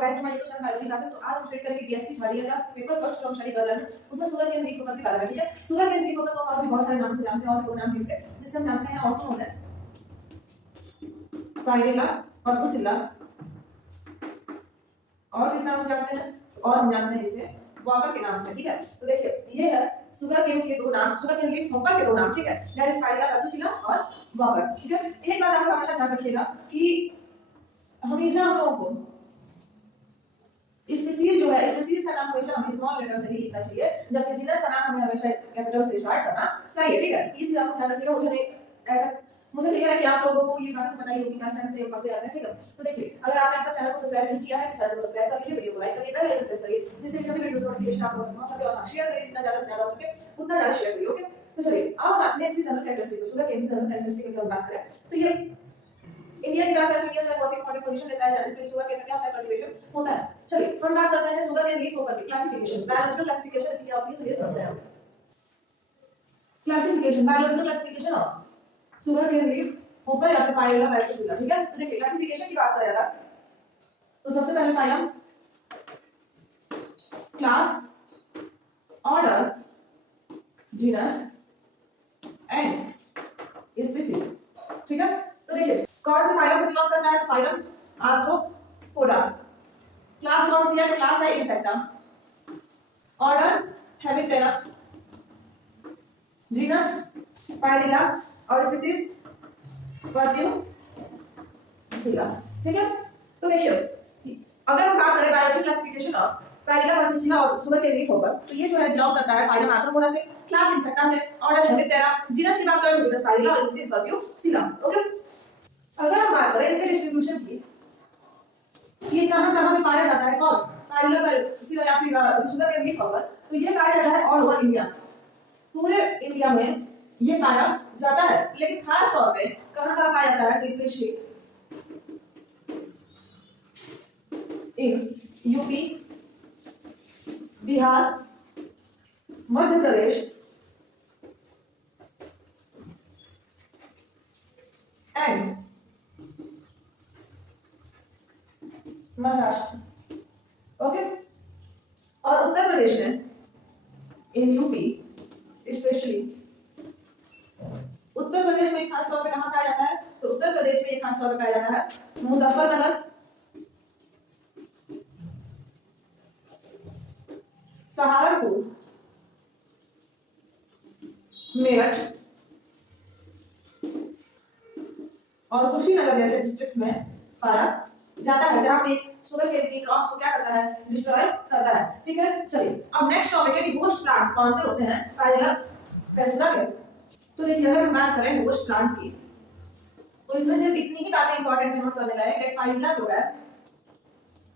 Welcome back to my YouTube channel biology classes. तो आज हम स्टडी करेंगे बीएससी थर्ड ईयर का पेपर फर्स्ट जो हम स्टडी कर रहे हैं उसमें शुगर केन लीफ होकर के बारे में। ठीक है, शुगर केन लीफ होकर को और भी बहुत सारे नाम से जानते हैं और दो नाम इसके जिससे हम जानते हैं आल्सो नोन एज पायरेला और बुसिल्ला, और किस नाम से जानते हैं, और हम जानते हैं इसे वॉकर के नाम से। ठीक है, तो देखिए ये है शुगर केन के दो नाम, शुगर केन लीफ होकर के दो नाम। ठीक है, दैट इज पायरेला और बुसिल्ला और वॉकर। ठीक है, एक बात आपको हमेशा ध्यान रखिएगा कि हमेशा हम लोगों को स्पीसीज जो है, स्पीसीज का नाम हमेशा हमें स्मॉल लेटर से ही लिखना चाहिए, जबकि जीनस का नाम हमें हमेशा कैपिटल से स्टार्ट करना चाहिए। ठीक है, ये चीज आपको ध्यान रखिएगा। मुझे क्लियर है कि आप लोगों को ये बात पता ही होगी, क्लास 10 से पढ़ते आते हैं। ठीक है, तो देखिए अगर आपने अब तक चैनल को सब्सक्राइब नहीं किया है तो चैनल को सब्सक्राइब कर लीजिए, वीडियो को लाइक करिए, बेल आइकन प्रेस करिए, जिससे सभी वीडियोस का नोटिफिकेशन आपको पहुंच सके, और शेयर करिए जितना ज्यादा से ज्यादा हो सके उतना ज्यादा शेयर करिए। ओके, तो चलिए अब हम आते हैं इसकी जनरल कैरेक्टरिस्टिक, शुगर केन की जनरल कैरेक्टरिस्टिक की बात करें तो ये इंडिया की बात करें, इंडिया जो बहुत इंपॉर्टेंट पोजीशन लेता है, इसमें शुगर केन का क्या होता है, कल्टीवेशन होता है। चलिए हम बात करते हैं शुगर केन लीफ होकर की क्लासिफिकेशन, बायोलॉजिकल क्लासिफिकेशन इसकी क्या होती है, चलिए समझते हैं। Classification, biological classification of sugar cane leaf होकर या फिर पायरेला बायोलॉजिकल। ठीक है, तो देखिए क्लासिफिकेशन की बात करें अगर तो सबसे पहले phylum, class, order, genus and species. ठीक है, तो देखिए कौन से फाइलम से बिलोंग करता है, फाइलम आर्थ्रोपोडा, क्लास कौन सी है, क्लास है इंसेक्टा, ऑर्डर हेमिप्टेरा, जीनस पायरेला और स्पीसीज वर्ट्यूसिला। ठीक है, तो देखिए अगर हम बात करें बायोलॉजिकल क्लासिफिकेशन ऑफ पायरेला, वर्ट्यूसिला और शुगर केन लीफ होकर तो ये जो है बिलोंग करता है फाइलम आर्थ्रोपोडा से, क्लास इंसेक्टा से, ऑर्डर हेमिप्टेरा, जीनस की बात करें तो जीनस पायरेला और स्पीसीज वर्ट्यूसिला। ओके, अगर हम बात करें इसके डिस्ट्रीब्यूशन की, ये कहां-कहां पे पाया जाता है, कौन, पायरेला वर्ट्यूसिला या फिर शुगर केन लीफ होकर, तो ये पाया जाता है ऑल ओवर इंडिया, पूरे इंडिया में ये पाया जाता है। लेकिन खास तौर पे कहां-कहां पाया जाता है, तो specially in UP, Bihar, Madhya Pradesh and Maharashtra. Okay, और उत्तर प्रदेश में in UP specially, Uttar Pradesh में खास तौर पे कहां पाया जाता है, तो उत्तर प्रदेश में खास तौर पे पाया जाता है मुजफ्फरनगर, सहारनपुर, मेरठ और कुशीनगर जैसे डिस्ट्रिक्ट्स में पाया जाता है, जहां पे शुगर केन की क्रॉप्स को क्या करता है, डिस्ट्रॉय करता है। ठीक है, चलिए अब नेक्स्ट टॉपिक है कि होस्ट प्लांट कौन से होते हैं पायरेला पेंसिला के। तो देखिए अगर हम बात करें होस्ट प्लांट की तो इसमें सिर्फ इतनी ही बातें इंपॉर्टेंट नोट करने लायक है। पायरेला जो है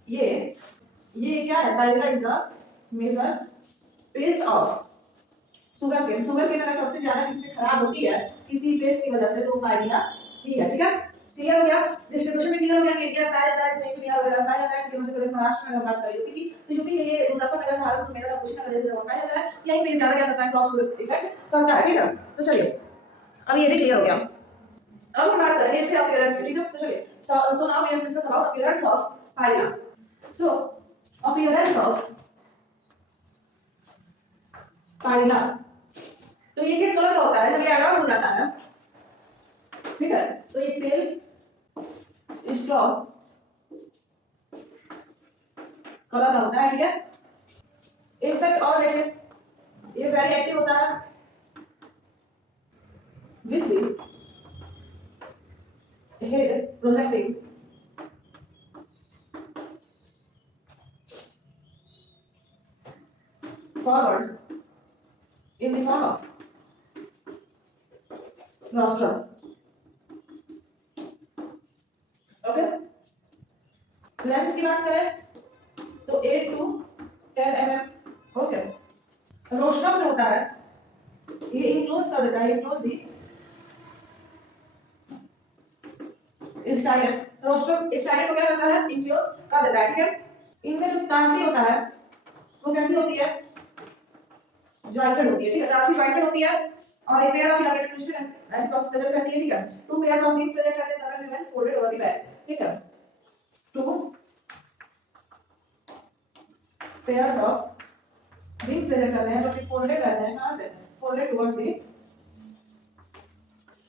ये क्या है, pyrilla is the major pest of sugar cane. Sugar cane अगर सबसे ज्यादा किसी से खराब होती है किसी पेस्ट की वजह से तो पायरेला ही है। ठीक है, क्लियर हो गया, डिस्ट्रीब्यूशन में क्लियर हो गया कि इंडिया में पाया जाता है, इसमें बिहार वगैरह पाया जाता है, कि मध्य प्रदेश महाराष्ट्र में अगर बात करें यूपी की तो यूपी के ये मुजफ्फरनगर, सहारनपुर, मेरठ और कुशीनगर जैसे जगह पाया जाता है, यहीं पे ज्यादा क्या करता है, क्रॉप इफेक्ट करता है। ठीक है, तो चलिए अब ये भी क्लियर हो गया। अब हम बात करेंगे इसके अपीयरेंस की। ठीक है, तो चलिए so now we have discuss about appearance of pyrilla. So appearance of pyrilla, तो ये किस कलर का होता है, जब ये एडल्ट हो जाता है, ठीक है, तो ये पेल स्ट्रॉ कलर का होता है। ठीक है, इनफैक्ट और देखें ये वेरी एक्टिव होता है with the head projecting forward in the form of rostrum. Okay, length की बात करें तो 8 to 10 mm। ओके, रोस्ट्रम जो होता है ये इनक्लोज कर देता है, इनक्लोज दी स्टाइलस, रोस्ट्रम स्टाइलस को क्या करता है, इनक्लोज कर देता है। ठीक है, इनका जो तासी होता है वो कैसी होती है, जॉइंटेड होती है। ठीक है, तासी जॉइंटेड होती है और एक पेयर ऑफ इलास्टिक ट्विस्टेड ऐसे प्रोसेस प्रेजेंट रहती है। ठीक है, two pairs of wings present रहते हैं, general remains folded over the back. ठीक है, two pairs of wings present करते हैं जो कि फोल्डेड रहते हैं, कहां से फोल्डेड टुवर्ड्स दी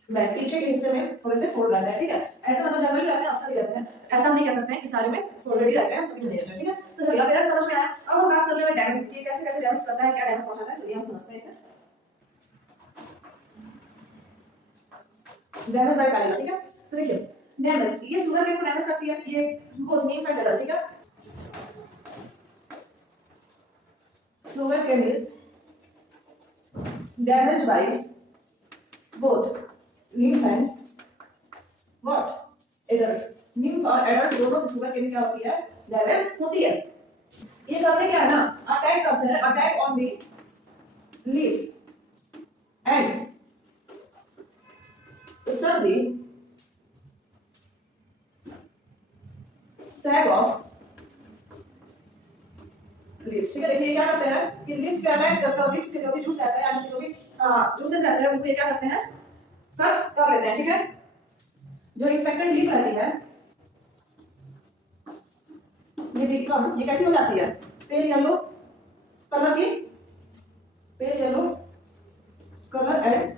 बैक, पीछे के हिस्से में थोड़े से फोल्ड रहते हैं, ठीक है। ऐसा मतलब जनरली रहते हैं, अक्सर ही रहते हैं, ऐसा हम नहीं कह सकते हैं कि सारे में फोल्डेड ही रहते हैं, सभी नहीं रहते हैं, ठीक है। तो चलिए अब पेयर समझ में आया। अब हम बात कर लेंगे डैमेज की, कैसे कैसे डैमेज करता है, क्या डैमेज पहुंचाता है। चलिए हम समझते हैं इसे। डैमेज बाय पैरेलल, ठीक है। तो देखिए डैमेज, ये शुगर केन को डैमेज करती है, ये बोथ नीम एंड एडल्ट, ठीक है। Sugar cane is damage by both nymph and what adult. Nymph और एडल्ट दोनों से शुगर केन क्या होती है, डैमेज होती है। ये करते क्या है ना, अटैक करते हैं, attack on the leaves and sag the sag of leaves, ठीक है। देखिए क्या करते हैं कि लीव्स पे अटैक करके लीव्स के जो भी जूस रहता है, यानी जो भी जूसेस रहते हैं उनको ये क्या करते हैं, सब कर लेते हैं, ठीक है। जो इन्फेक्टेड लीफ रहती है ये बिकम, ये कैसी हो जाती है, पेल येलो कलर की, pale yellow colour and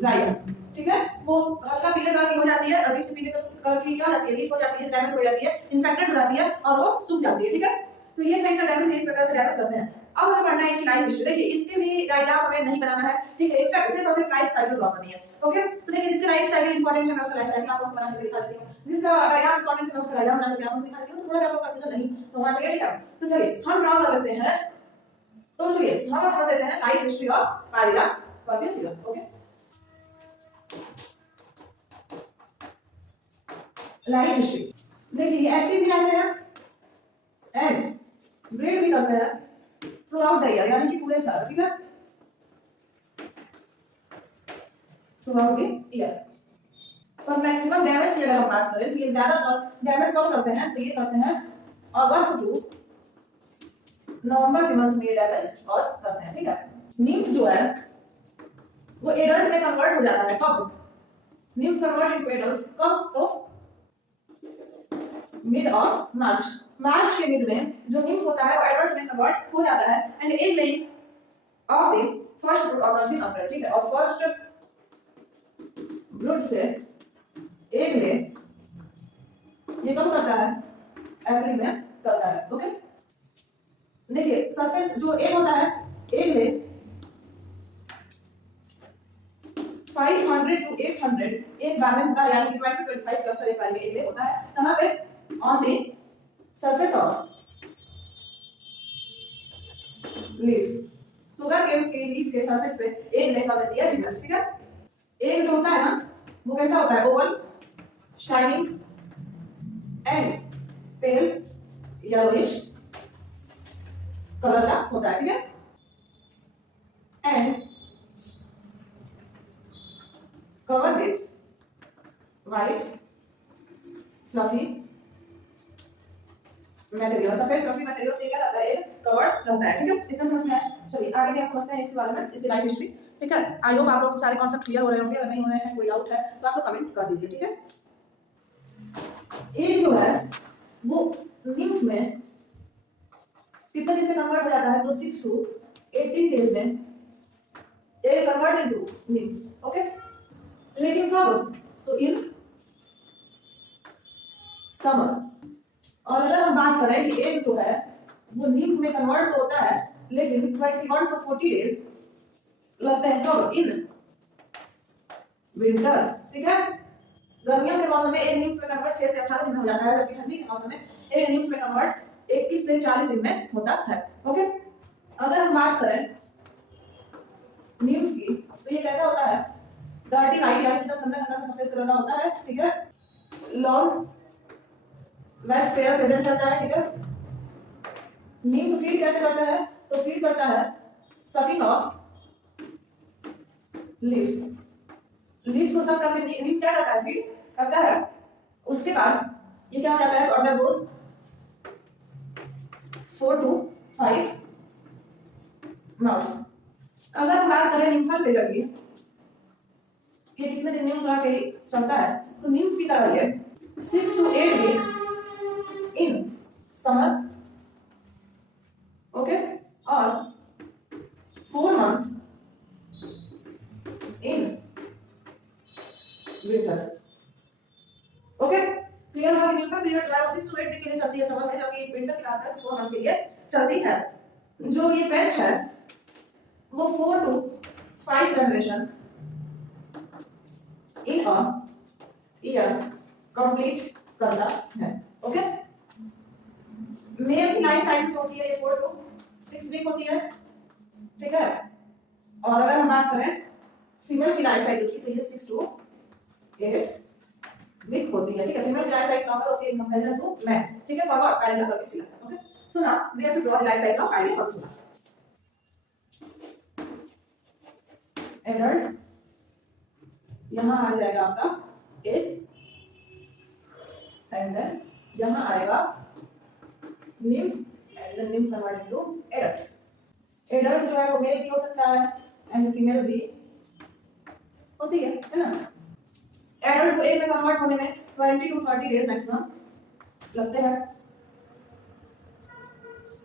dry, ठीक है। वो हल्का पीले कलर की हो जाती है, अजीब से पीले कलर की क्या हो जाती है, लीफ हो जाती है, डैमेज हो जाती है, इन्फेक्टेड हो जाती है और वो सूख जाती है, ठीक है। तो ये इन्फेक्टेड डैमेज इस प्रकार से डैमेज करते हैं। अब हमें पढ़ना है इनकी लाइफ हिस्ट्री। देखिए इसके भी डायग्राम हमें नहीं बनाना है, ठीक है। इनफैक्ट सिर्फ और सिर्फ लाइफ साइकिल ड्रॉ करनी है, ओके। तो देखिए जिसकी लाइफ साइकिल इंपॉर्टेंट है मैं उसका लाइफ साइकिल आप लोगों को बना के दिखा देती हूं, जिसका डायग्राम इंपॉर्टेंट है मैं उसका डायग्राम बना के आप लोगों को दिखा देती हूं, थोड़ा भी आपको कंफ्यूजन नहीं तो होना चाहिए, ठीक है। तो चलिए हम ड्रॉ कर लेते हैं। तो चलिए हम समझ लेते हैं life history of pyrilla perpusilla, okay. Life history देखिए एक्टिव भी रहते हैं एंड ब्रीड भी करते हैं थ्रू आउट द ईयर, यानी कि पूरे साल, ठीक है, थ्रू आउट द ईयर। पर मैक्सिमम डैमेज की अगर हम बात करें तो ये ज्यादातर डैमेज कब करते हैं, तो ये करते हैं अगस्त टू नवंबर के मंथ में डैमेज कॉज करते हैं, ठीक है। निम्फ जो है वो एडल्ट में कन्वर्ट हो जाता है, कब निम्फ कन्वर्ट इनटू एडल्ट, कब, तो मिड ऑफ मार्च, मार्च के मिड में जो निम्फ होता है वो एडल्ट में कन्वर्ट हो जाता है and egg laying of the first brood of in April, ठीक है। और फर्स्ट ब्रूड से एग ले ये कब करता है, अप्रैल में करता है, ओके। देखिए सरफेस जो एग होता है, एग ले 500 to 800 एक बैलेंस का, यानी कि 20 to 25 क्लस्टर एक वाले एग ले होता है, कहां पे, on the surface of leaves, sugarcane के लीफ के सरफेस पे एग ले कर देती है फीमेल्स, ठीक है। एग जो होता है ना वो कैसा होता है, Oval, shining and pale yellowish colour का होता है, ठीक है। And cover with white fluffy material, सफेद फ्लफी मटेरियल से क्या रहता है, कवर्ड रहता है, ठीक है। इतना समझ में आया। चलिए आगे भी हम समझते हैं इसके बारे में, इसकी लाइफ हिस्ट्री, ठीक है। आई होप आप लोग सारे कॉन्सेप्ट क्लियर हो रहे होंगे, अगर नहीं हो रहे हैं, कोई डाउट है तो आप लोग कमेंट कर दीजिए, ठीक है। ये जो है वो निम्फ में कितने दिन में कन्वर्ट हो जाता है, तो 6 to 18 डेज में ये कन्वर्ट इनटू निम्फ, ओके। लेकिन कब, तो इन समर। और अगर हम बात करें कि एग जो है वो निम्फ में कन्वर्ट तो होता है लेकिन 21 to 40 डेज लगते हैं, कब, इन विंटर, ठीक है। गर्मियों के मौसम में एक निम्फ में कन्वर्ट 6 से 18 दिन में हो जाता है, जबकि ठंडी के मौसम में एक निम्फ में कन्वर्ट 21 से 40 दिन में होता है, ओके। अगर हम बात करें निम्फ की तो ये कैसा होता है, डर्टी वाइट, यानी कि गंदा गंदा सफेद कलर का होता है, ठीक है। लॉन्ग वैक्स पेयर प्रेजेंट करता है, ठीक है। निम्फ फीड कैसे करता है, तो फीड करता है सकिंग ऑफ लीव्स, लीव्स को सक करके निम्फ क्या करता है, फीड करता है। उसके बाद ये क्या हो जाता है, अंडरगोज 4 to 5 months। अगर हम बात करें निम्फल पीरियड की, ये कितने दिन निम्फ का चलता है, तो निम्फ की तरह ये 6 to 8 week in summer summer period जो है वो 6 to 8 वीक के लिए चलती है समर में, जबकि विंटर की बात करें तो 4 मंथ के लिए चलती है। जो ये पेस्ट है वो 4 to 5 generation in a year complete करता है। ओके, मेल की लाइफ साइकिल जो होती है ये 4 to 6 वीक होती है, ठीक है। और अगर हम बात करें फीमेल की लाइफ साइकिल की तो ये 6 to 8 वीक होती है, ठीक है। फीमेल की लाइफ साइकिल लॉन्गर होती है इन कंपैरिजन टू मैन, ठीक है। For pyrilla perpusilla, okay. So now we have to draw the life cycle of pyrilla perpusilla. Adult यहां आ जाएगा आपका एज, एंड देन यहां आएगा nymph, and then nymph convert into adult. Adult जो है वो मेल भी हो सकता है एंड फीमेल भी होती है ना। एडल्ट को एक में कन्वर्ट होने में 20 to 30 डेज मैक्सिमम लगते हैं।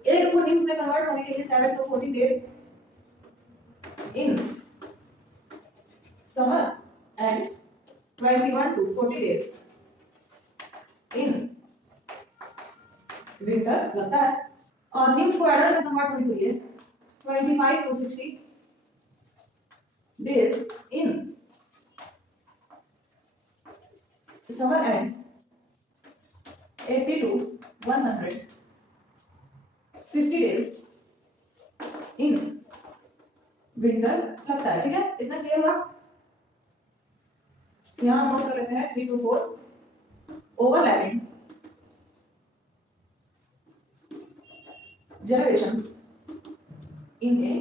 एक को निम्फ में कन्वर्ट होने के लिए 7 to 14 days in summer and 21 to 40 days in winter लगता है। और निम्फ को एडल्ट में कन्वर्ट होने के लिए 25 to 60 days in summer and 80 to 150 days in winter लगता है, ठीक है। इतना क्लियर हुआ। यहां नोट कर लेते हैं 3 to 4 ओवरलैपिंग जनरेशंस इन ए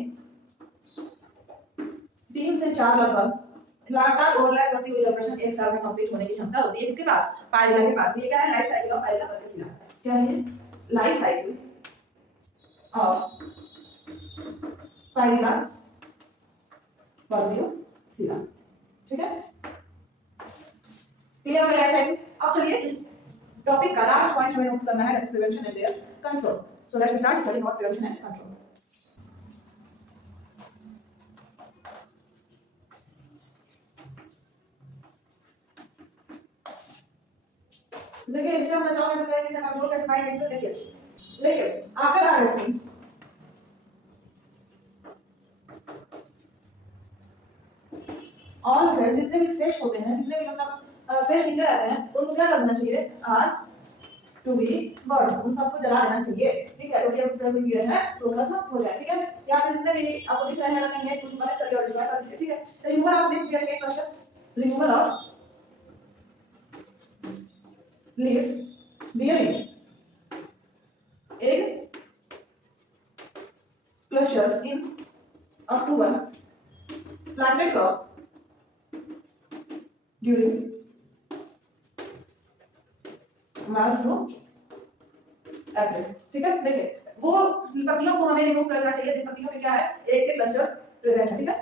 3 से 4 लगभग लगातार ओवरलैप करती हुई जनरेशन एक साल में कंप्लीट होने की क्षमता होती है। किसके पास? पायरिला के पास। ये क्या है? Life cycle of pyrilla perpusilla. क्या है? Life cycle of pyrilla perpusilla, ठीक है। क्लियर हो गया लाइफ साइकिल? अब चलिए इस टॉपिक का लास्ट पॉइंट हमें नोट करना है, that's prevention and their control. So let's start studying about prevention and control. देखिए इससे हम बचाव कैसे करेंगे, इससे कंट्रोल कैसे पाएंगे, इसको देखिए आफ्टर हार्वेस्टिंग ऑल फ्रेश, जितने भी फ्रेश होते हैं, जितने भी मतलब फ्रेश निकले रहते हैं, उनको क्या कर देना चाहिए? आर टू बी बर्न, उन सबको जला देना चाहिए, ठीक है। क्योंकि अब कोई कीड़े हैं तो खत्म हो जाए, ठीक है। या फिर जितने भी आपको दिख रहे हैं नहीं है कुछ कलेक्ट करिए और डिस्ट्रॉय कर दीजिए, ठीक है। रिमूवल ऑफ दिस बियर के question, removal of leaves bearing egg clusters in October, planted crop during March to April, ठीक है। देखिए वो पत्तियों को हमें रिमूव कर देना चाहिए जिन पत्तियों में क्या है? एग के क्लस्टर्स प्रेजेंट है, ठीक है।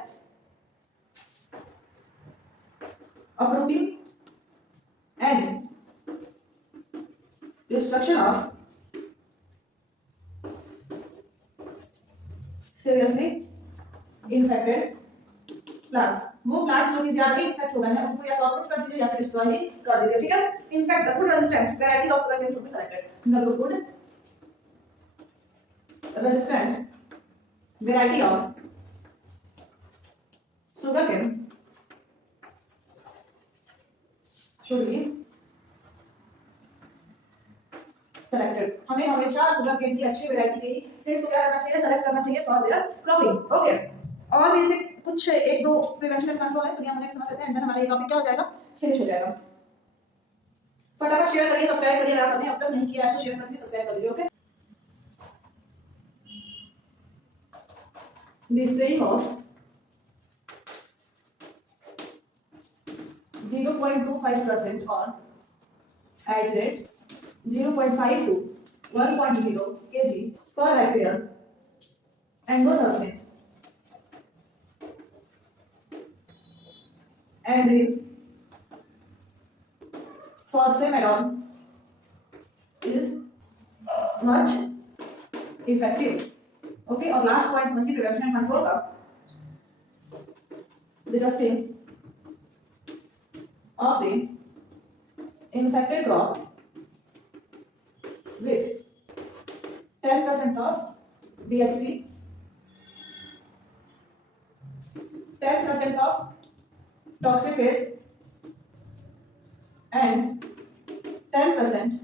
uprooting and destruction of seriously infected plants, वो plants जो कि ज्यादा इन्फेक्ट हो गए हैं उनको या तो uproot कर दीजिए या फिर destroy ही कर दीजिए, ठीक है। In fact the food resistant varieties of sugarcane should be selected। the food resistant variety of sugarcane should be selected. हमें हमेशा शुगरकेन की अच्छी वैरायटी की सीड्स को क्या करना चाहिए? सेलेक्ट करना चाहिए फॉर देयर क्रॉपिंग, ओके। और भी इसे कुछ एक दो प्रिवेंशन एंड कंट्रोल है, चलिए हम उन्हें समझ लेते हैं, देन हमारा ये टॉपिक क्या हो जाएगा? फिनिश हो जाएगा। फटाफट शेयर करिए, सब्सक्राइब करिए अगर आपने अब तक नहीं किया है तो शेयर करके सब्सक्राइब कर दीजिए, ओके। द स्प्रेइंग ऑफ 0.25% और at the rate 0.5 to 1.0 kg per hectare endosulfan and phosphemidone is much effective, okay। और लास्ट पॉइंट समझिए प्रिवेंशन एंड कंट्रोल का, the dusting of the infected crop with 10% of BHC, 10% of toxiphase, and 10%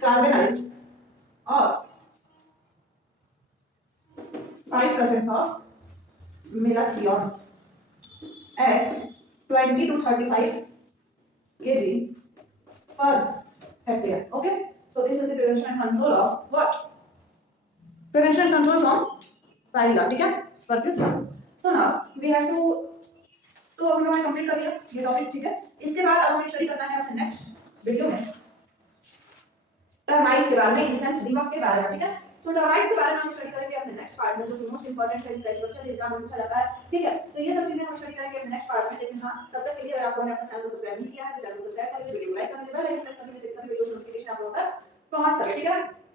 carbonate, or 5% of melathion at 20 to 35 kg per hectare. Okay, so this is the prevention and control of what? Prevention and control from pyrela. ठीक है? Purpose. So now we have तो हम लोगों ने complete कर लिया ये topic. ठीक है, इसके बाद अब हमें स्टडी करना है अपने नेक्स्ट वीडियो में टर्माइट्स के बारे में, इन सेंस दीमक के बारे में. ठीक है, तो टर्माइट्स के बारे में हम स्टडी करेंगे अपने नेक्स्ट पार्ट में, जो कि मोस्ट इंपॉर्टेंट है इस एग्रीकल्चर एग्जाम में पूछा जाता है. ठीक है, तो ये सब चीजें हम स्टडी करेंगे अपने नेक्स्ट पार्ट में. लेकिन हां, तब तक के लिए अगर आप लोगों ने अपना चैनल को सब्सक्राइब नहीं किया है तो चैनल को सब्सक्राइब कर लीजिए, वीडियो को लाइक कर लीजिए, बेल आइकन प्रेस कर लीजिए, जिससे सभी वीडियोस नोटिफिकेशन आप लोगों तक पहुंच सके. ठीक है.